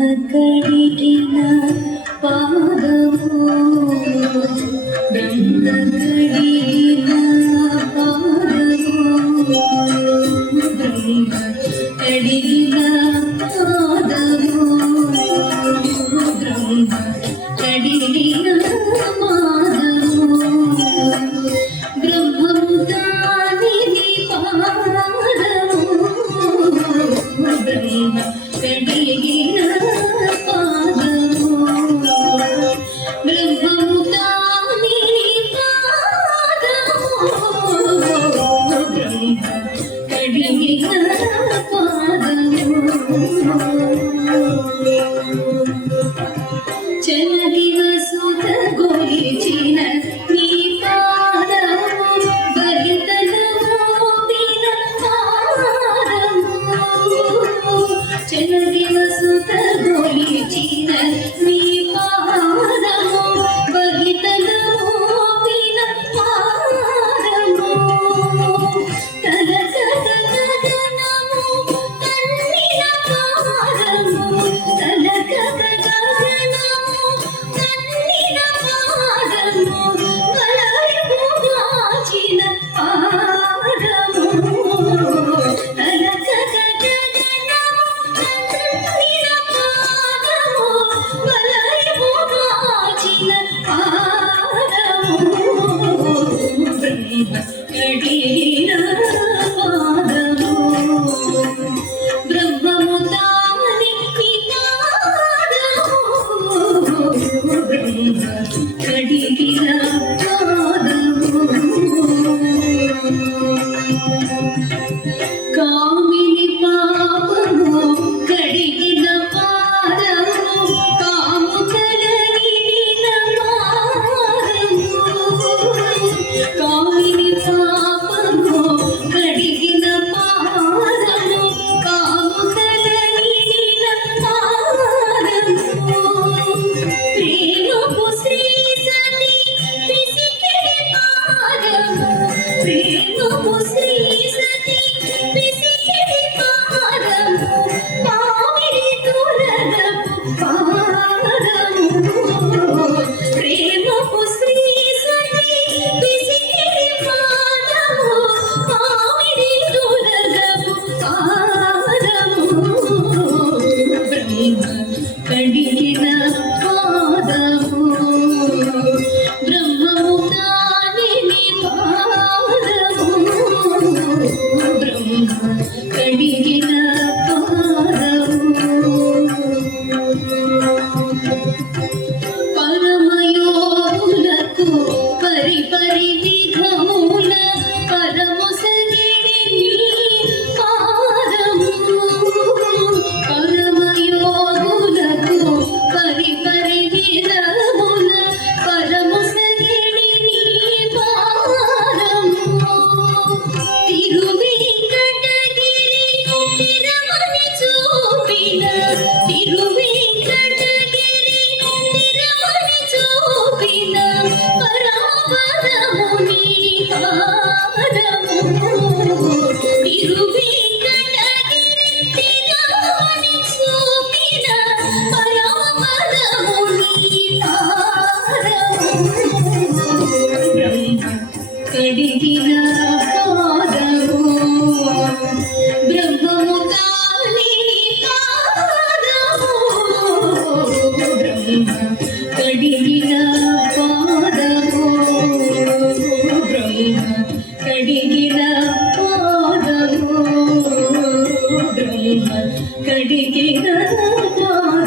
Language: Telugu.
కడిగిన పాదము బ్రహ్మ కడిగిన పాదము బ్రహ్మ కడిగిన పాదము బ్రహ్మ కడిగిన పాదము బ్రహ్మము దానిని పాదము బ్రహ్మ కడిగిన పాదము బ్రహ్మము దానిని పాదము బ్రహ్మ కడిగిన పాదము చలగి వసుత గొలిచిన నీ పాదము భరితనము దిన పాదము చలగి వసుత గొలిచిన నీ పాదము భరితనము దిన పాదము తలకగ గగనము తన్నిన పాదము తలకగ గగనము తన్నిన పాదము గలయముగాచిన పాదము తలకగ గగనము తన్నిన పాదము గలయముగాచిన పాదము బ్రహ్మ కడిగిన పాదము బ్రహ్మము తాని పాదము బ్రహ్మ కడిగిన పాదము కామిని పాపము కడిగిన పాదము కాము కలగిన పాదము కామిని పాపము కడిగిన పాదము కాము కలగిన పాదము ప్రేమకు శ్రీ సతి పిసికిడి పాదము ప్రేమకు శ్రీ సతి పిసికిడి పాదము పావిడి తులగపు పాదము ప్రేమకు శ్రీ సతి పిసికిడి పాదము పావిడి తులగపు పాదము బ్రహ్మ కడిగిన పాదము బ్రహ్మము దానిని పాదము బ్రహ్మ కడిగిన పాదము పరమయోగులకు పరిపరి విధముల పరమొసగిడి నీ పాదము పరమయోగులకు పరిపరి విధముల పరమొసగిడి నీ పాదము తిరువేంకటగిరి తిరమని చూపిన తిరువేంకటగిరి తిరమని చూపిన పరమపదము నీ పాదము తిరువేంకటగిరి తిరమని చూపిన పరమపదము నీ పాదము బ్రహ్మ కడిగిన పాదము బ్రహ్మము దానిని పాదము బ్రహ్మ కడిగిన పాదము బ్రహ్మ కడిగిన పాదము బ్రహ్మ కడిగిన పాదము